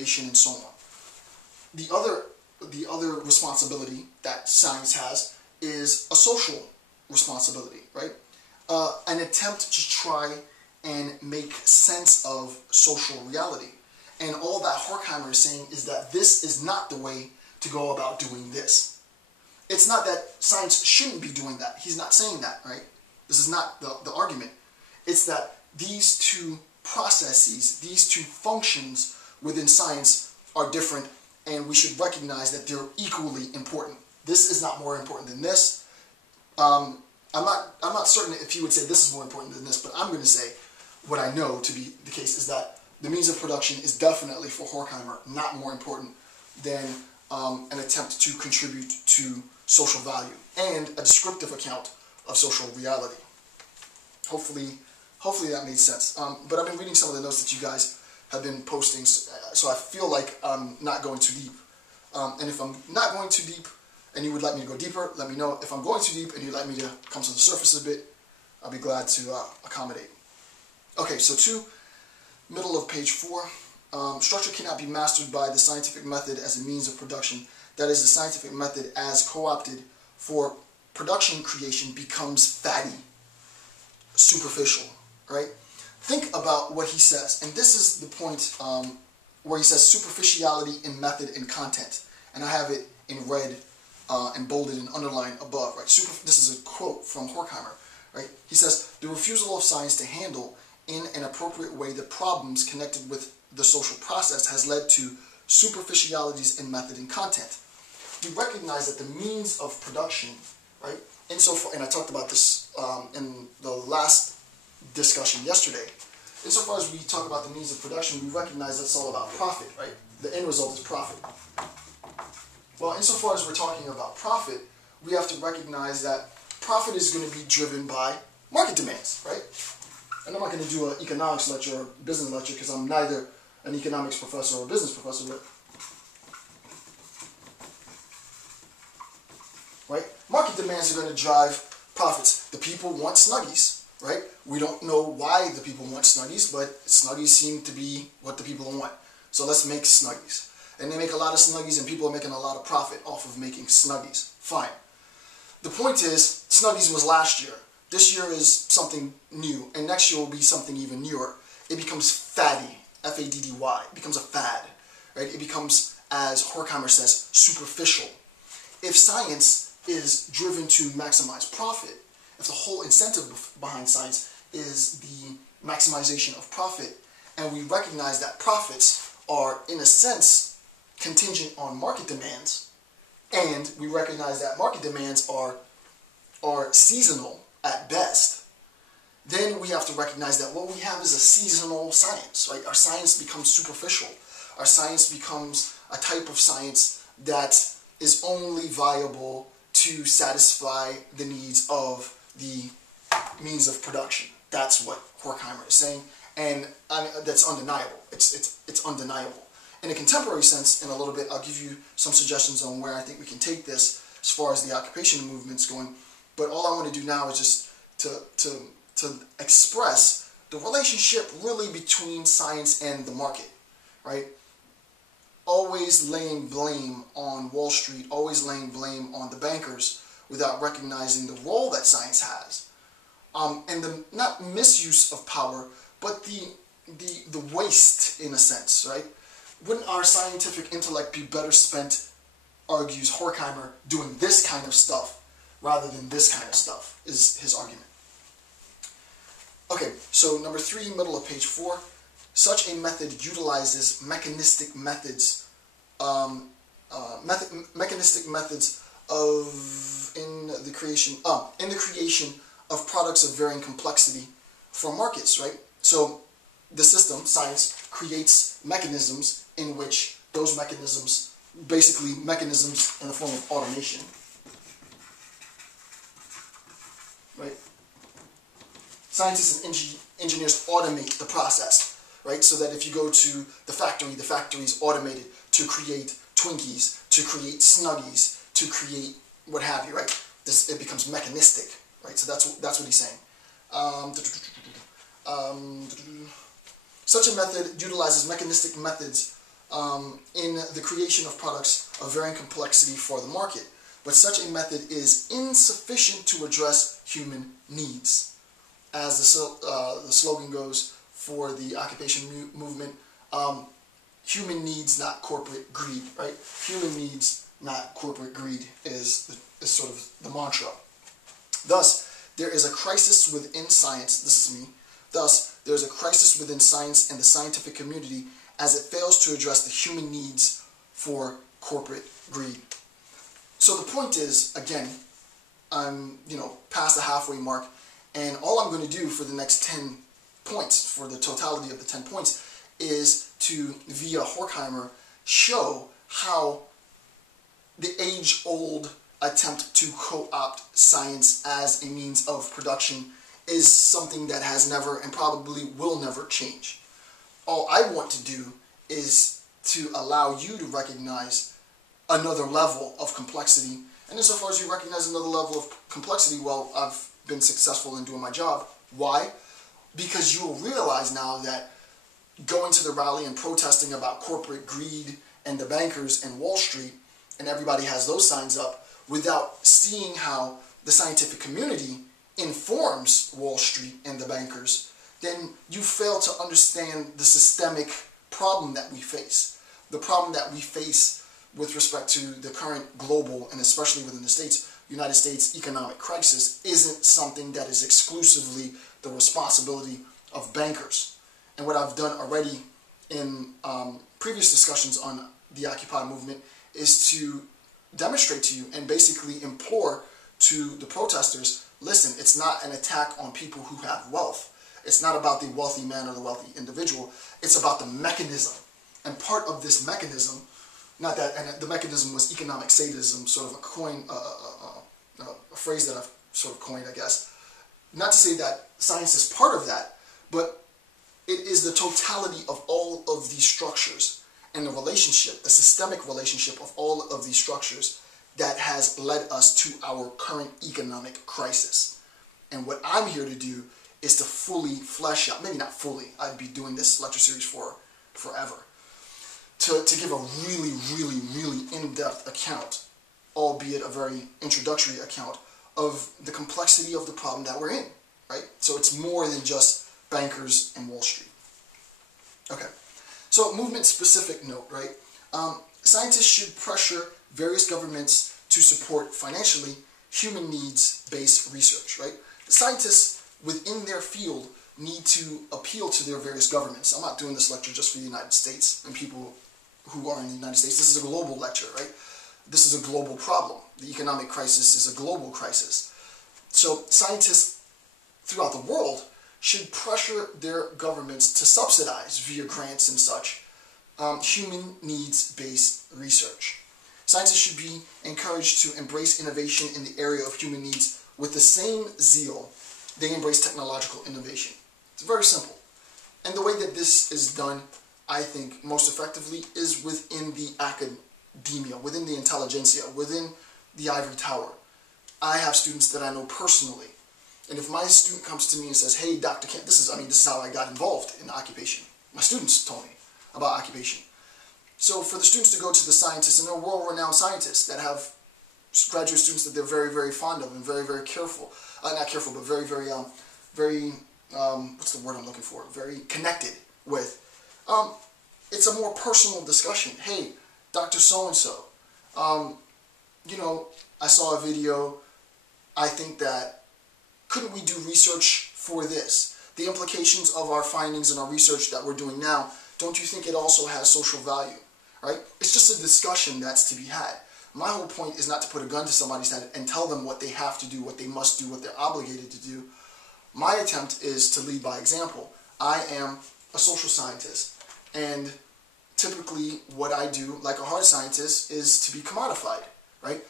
innovation, and so on. The other responsibility that science has is a social responsibility, right? An attempt to try and make sense of social reality. And all that Horkheimer is saying is that this is not the way to go about doing this. It's not that science shouldn't be doing that. He's not saying that, right? This is not the argument. It's that these two processes, these two functions within science are different, and we should recognize that they're equally important. This is not more important than this. I'm not certain if he would say this is more important than this, but I'm going to say what I know to be the case is that the means of production is definitely, for Horkheimer, not more important than an attempt to contribute to social value and a descriptive account of social reality. Hopefully that made sense. But I've been reading some of the notes that you guys have been posting, so I feel like I'm not going too deep. And if I'm not going too deep and you would like me to go deeper, let me know. If I'm going too deep and you'd like me to come to the surface a bit, I'll be glad to accommodate. Okay, so 2, middle of page 4. Structure cannot be mastered by the scientific method as a means of production. That is, the scientific method as co-opted for production creation becomes fatty, superficial, right? Think about what he says, and this is the point where he says superficiality in method and content, and I have it in red and bolded and underlined above, right? This is a quote from Horkheimer, right? He says, the refusal of science to handle in an appropriate way the problems connected with the social process has led to superficialities in method and content. We recognize that the means of production, right? And I talked about this in the last discussion yesterday. Insofar as we talk about the means of production, we recognize that it's all about profit, right? The end result is profit. Well, insofar as we're talking about profit, we have to recognize that profit is going to be driven by market demands, right? And I'm not going to do an economics lecture or business lecture because I'm neither an economics professor or a business professor, but right? Market demands are going to drive profits. The people want Snuggies, right? We don't know why the people want Snuggies, but Snuggies seem to be what the people want. So let's make Snuggies. And they make a lot of Snuggies, and people are making a lot of profit off of making Snuggies. Fine. The point is, Snuggies was last year. This year is something new, and next year will be something even newer. It becomes fatty, F-A-D-D-Y. It becomes a fad, right? It becomes, as Horkheimer says, superficial. If science is driven to maximize profit, if the whole incentive behind science is the maximization of profit, and we recognize that profits are, in a sense, contingent on market demands, and we recognize that market demands are seasonal at best, then we have to recognize that what we have is a seasonal science, right? Our science becomes superficial. Our science becomes a type of science that is only viable to satisfy the needs of the means of production. That's what Horkheimer is saying, and that's undeniable. It's undeniable. In a contemporary sense, in a little bit, I'll give you some suggestions on where I think we can take this as far as the occupation movement's going. But all I want to do now is just to express the relationship really between science and the market, right? Always laying blame on Wall Street, always laying blame on the bankers without recognizing the role that science has. And the not misuse of power, but the waste, in a sense, right? Wouldn't our scientific intellect be better spent, argues Horkheimer, doing this kind of stuff rather than this kind of stuff, is his argument. Okay, so number 3, middle of page 4. Such a method utilizes mechanistic methods, in the creation of products of varying complexity for markets, right? So the system, science, creates mechanisms in which those mechanisms, basically mechanisms in the form of automation, right? Scientists and engineers automate the process, right? So that if you go to the factory is automated to create Twinkies, to create Snuggies, to create what have you, right? It becomes mechanistic, right? So that's what he's saying. Such a method utilizes mechanistic methods in the creation of products of varying complexity for the market, but such a method is insufficient to address human needs. As the slogan goes for the occupation movement, human needs, not corporate greed, right? Human needs, not corporate greed is sort of the mantra. Thus, there is a crisis within science, this is me, thus, there is a crisis within science and the scientific community as it fails to address the human needs for corporate greed. So the point is, again, I'm past the halfway mark, and all I'm going to do for the next 10 points, for the totality of the 10 points, is to, via Horkheimer, show how the age-old attempt to co-opt science as a means of production is something that has never and probably will never change. All I want to do is to allow you to recognize another level of complexity, and insofar as you recognize another level of complexity, well, I've been successful in doing my job. Why? Because you will realize now that going to the rally and protesting about corporate greed and the bankers and Wall Street, and everybody has those signs up, without seeing how the scientific community informs Wall Street and the bankers, then you fail to understand the systemic problem that we face. The problem that we face with respect to the current global, and especially within the United States economic crisis, isn't something that is exclusively the responsibility of bankers. And what I've done already in previous discussions on the Occupy movement is to demonstrate to you and basically implore to the protesters, listen, it's not an attack on people who have wealth. It's not about the wealthy man or the wealthy individual. It's about the mechanism. And part of this mechanism, not that, and the mechanism was economic sadism, sort of a phrase that I've sort of coined, I guess. Not to say that science is part of that, but it is the totality of all of these structures and the relationship, the systemic relationship of all of these structures that has led us to our current economic crisis. And what I'm here to do is to fully flesh out, maybe not fully, I'd be doing this lecture series for forever, to give a really, really, really in-depth account, albeit a very introductory account, of the complexity of the problem that we're in, right? So it's more than just bankers and Wall Street. Okay, so movement-specific note, right? Scientists should pressure various governments to support financially human needs-based research, right? The scientists within their field need to appeal to their various governments. I'm not doing this lecture just for the United States and people who are in the United States. This is a global lecture, right? This is a global problem. The economic crisis is a global crisis. So scientists throughout the world should pressure their governments to subsidize, via grants and such, human needs-based research. Scientists should be encouraged to embrace innovation in the area of human needs with the same zeal they embrace technological innovation. It's very simple. And the way that this is done, I think, most effectively is within the academia, within the intelligentsia, within the ivory tower. I have students that I know personally. And if my student comes to me and says, hey, Dr. Kent, this is how I got involved in occupation. My students told me about occupation. So for the students to go to the scientists, and they're world-renowned scientists that have graduate students that they're very, very fond of and very, very careful. Not careful, but very, very, what's the word I'm looking for? Very connected with. It's a more personal discussion. Hey, Dr. So-and-so, I saw a video. I think that, couldn't we do research for this? The implications of our findings and our research that we're doing now, don't you think it also has social value, right? It's just a discussion that's to be had. My whole point is not to put a gun to somebody's head and tell them what they have to do, what they must do, what they're obligated to do. My attempt is to lead by example. I am a social scientist, and typically what I do, like a hard scientist, is to be commodified, right?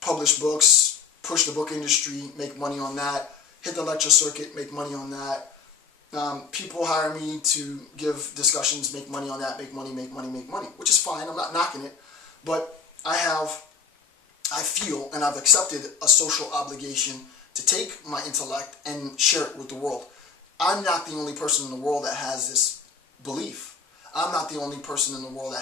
Publish books, push the book industry, make money on that, hit the lecture circuit, make money on that. People hire me to give discussions, make money on that, make money, which is fine, I'm not knocking it, but I feel, and I've accepted a social obligation to take my intellect and share it with the world. I'm not the only person in the world that has this belief. I'm not the only person in the world that